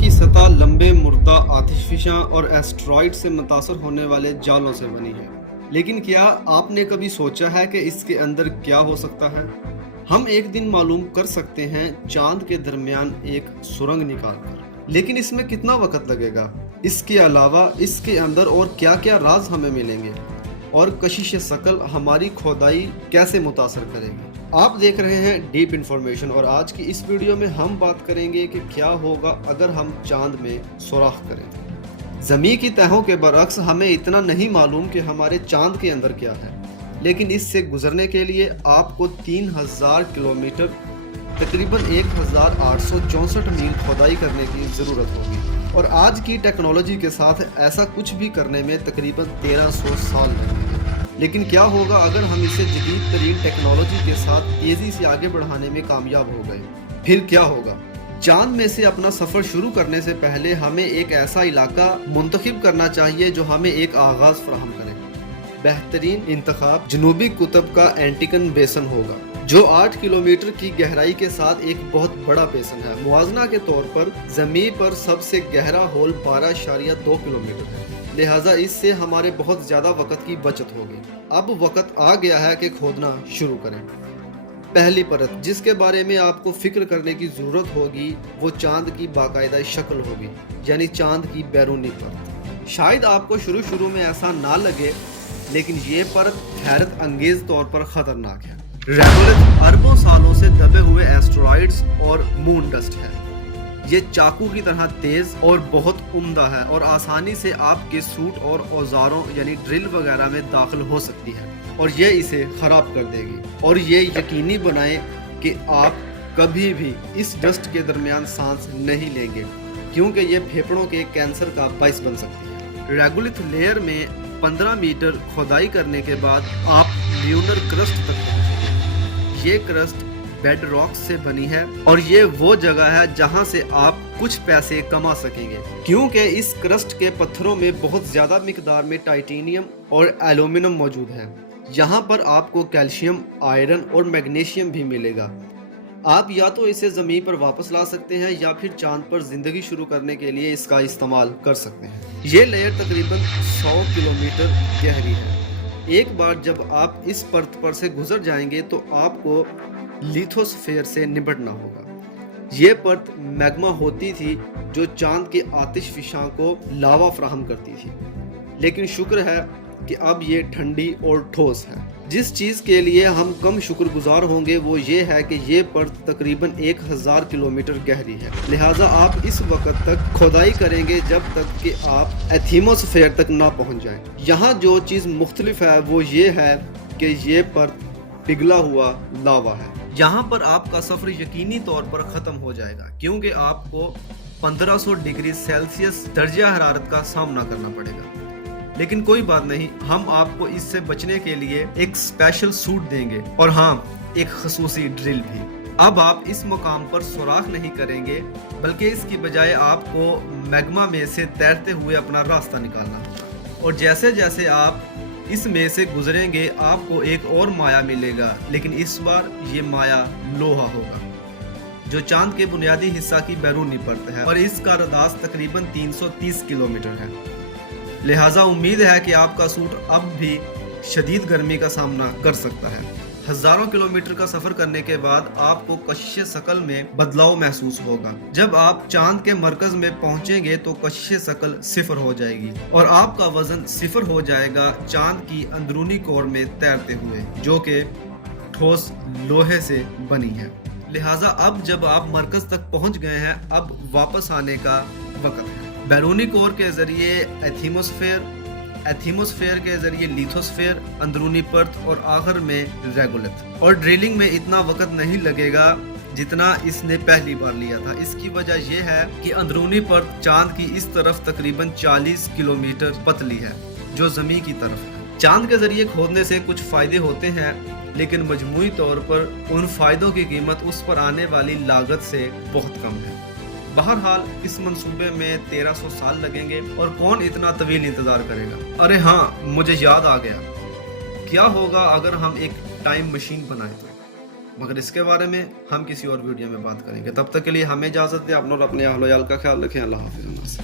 की सतह लंबे मुर्दा आतिशफिशां और एस्टेरॉयड से मुतासर होने वाले जालों से बनी है। लेकिन क्या आपने कभी सोचा है कि इसके अंदर क्या हो सकता है? हम एक दिन मालूम कर सकते हैं चांद के दरमियान एक सुरंग निकालकर, लेकिन इसमें कितना वक्त लगेगा? इसके अलावा इसके अंदर और क्या क्या राज हमें मिलेंगे और कशिश शकल हमारी खोदाई कैसे मुतासर करेगी? आप देख रहे हैं डीप इंफॉर्मेशन और आज की इस वीडियो में हम बात करेंगे कि क्या होगा अगर हम चांद में सुराख करें। ज़मीन की तहों के बरक्स हमें इतना नहीं मालूम कि हमारे चांद के अंदर क्या है, लेकिन इससे गुजरने के लिए आपको 3000 किलोमीटर तकरीबन 1864 मील खोदाई करने की ज़रूरत होगी और आज की टेक्नोलॉजी के साथ ऐसा कुछ भी करने में तकरीबन 1300 साल लगेंगे। लेकिन क्या होगा अगर हम इसे जदीद तरीन टेक्नोलॉजी के साथ तेज़ी से आगे बढ़ाने में कामयाब हो गए? फिर क्या होगा? चांद में से अपना सफ़र शुरू करने से पहले हमें एक ऐसा इलाका मुंतखब करना चाहिए जो हमें एक आगाज़ फराहम करे। बेहतरीन इंतखाब जनूबी कुतब का एंटिकन बेसन होगा, जो 8 किलोमीटर की गहराई के साथ एक बहुत बड़ा बेसन है। मुआवजना के तौर पर ज़मीन पर सबसे गहरा होल 12.2 किलोमीटर है, लिहाजा इससे हमारे बहुत ज़्यादा वक्त की बचत होगी। अब वक्त आ गया है कि खोदना शुरू करें। पहली परत जिसके बारे में आपको फिक्र करने की ज़रूरत होगी वो चांद की बाकायदा शक्ल होगी, यानी चांद की बैरूनी परत। शायद आपको शुरू में ऐसा ना लगे, लेकिन ये परत हैरत अंगेज तौर पर ख़तरनाक है। रेगोलिथ अरबों सालों से दबे हुए एस्टेरॉयड्स और मून डस्ट है। ये चाकू की तरह तेज और बहुत उम्दा है और आसानी से आपके सूट और औजारों यानी ड्रिल वगैरह में दाखिल हो सकती है और ये इसे खराब कर देगी। और ये यकीनी बनाएं कि आप कभी भी इस डस्ट के दरमियान सांस नहीं लेंगे, क्योंकि ये फेफड़ों के कैंसर का बाइस बन सकती है। रेगोलिथ लेयर में 15 मीटर खोदाई करने के बाद आप ल्यूनर क्रस्ट तक पहुंचेंगे। ये क्रस्ट बेड रॉक से बनी है और ये वो जगह है जहां से आप कुछ पैसे कमा सकेंगे, क्योंकि इस क्रस्ट के पत्थरों में बहुत ज्यादा मिकदार में टाइटेनियम और एल्यूमिनियम मौजूद है। यहाँ पर आपको कैल्शियम, आयरन और मैग्नीशियम भी मिलेगा। आप या तो इसे ज़मीन पर वापस ला सकते हैं या फिर चांद पर ज़िंदगी शुरू करने के लिए इसका इस्तेमाल कर सकते हैं। ये लेयर तकरीबन 100 किलोमीटर गहरी है। एक बार जब आप इस परत पर से गुजर जाएंगे तो आपको लिथोस्फेयर से निपटना होगा। ये परत मैग्मा होती थी जो चांद के आतिशफिशां को लावा फराहम करती थी, लेकिन शुक्र है कि अब ये ठंडी और ठोस है। जिस चीज़ के लिए हम कम शुक्रगुजार होंगे वो ये है कि ये परत तकरीबन 1000 किलोमीटर गहरी है, लिहाजा आप इस वक्त तक खोदाई करेंगे जब तक कि आप एथीमोस्फेयर तक ना पहुंच जाएं। यहाँ जो चीज़ मुख्तलिफ है वो ये है कि ये परत पिघला हुआ लावा है। यहाँ पर आपका सफ़र यकीनी तौर पर ख़त्म हो जाएगा, क्योंकि आपको 1500 डिग्री सेल्सियस दर्जा हरारत का सामना करना पड़ेगा। लेकिन कोई बात नहीं, हम आपको इससे बचने के लिए एक स्पेशल सूट देंगे और हाँ, एक खसूसी ड्रिल भी। अब आप इस मुकाम पर सुराख नहीं करेंगे, बल्कि इसकी बजाय आपको मैग्मा में से तैरते हुए अपना रास्ता निकालना होगा। और जैसे जैसे आप इसमें से गुजरेंगे आपको एक और माया मिलेगा, लेकिन इस बार ये माया लोहा होगा, जो चांद के बुनियादी हिस्सा की बैरूनी परत है और इसका रदास तकरीबन 330 किलोमीटर है। लिहाजा उम्मीद है कि आपका सूट अब भी शदीद गर्मी का सामना कर सकता है। हजारों किलोमीटर का सफर करने के बाद आपको कशिश शकल में बदलाव महसूस होगा। जब आप चांद के मरकज में पहुंचेंगे तो कशिश शकल सिफर हो जाएगी और आपका वजन सिफर हो जाएगा चांद की अंदरूनी कोर में तैरते हुए, जो कि ठोस लोहे से बनी है। लिहाजा अब जब आप मरकज तक पहुंच गए हैं, अब वापस आने का वक्त है। बैरूनी कोर के जरिए एथीमोस्फेयर के जरिए लिथोस्फेयर, अंदरूनी परत और आखिर में रेगोलिथ। और ड्रिलिंग में इतना वक्त नहीं लगेगा जितना इसने पहली बार लिया था। इसकी वजह यह है कि अंदरूनी परत चांद की इस तरफ तकरीबन 40 किलोमीटर पतली है, जो ज़मीन की तरफ है। चांद के जरिए खोदने से कुछ फ़ायदे होते हैं, लेकिन मजमूई तौर पर उन फ़ायदों की कीमत उस पर आने वाली लागत से बहुत कम है। बहरहाल इस मंसूबे में 1300 साल लगेंगे और कौन इतना तवील इंतज़ार करेगा। अरे हाँ, मुझे याद आ गया, क्या होगा अगर हम एक टाइम मशीन बनाएं? तो مگر اس کے بارے میں ہم کسی اور ویڈیو میں بات کریں گے. تب تک کے لیے ہمیں اجازت دیں. اپنا اور اپنے اہل و عیال کا خیال رکھیں. اللہ حافظ.